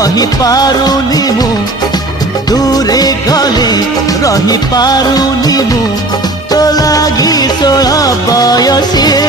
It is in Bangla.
रही पारुनी मु दूरे गले रही पारुनी मु तो लागी 16 बयसी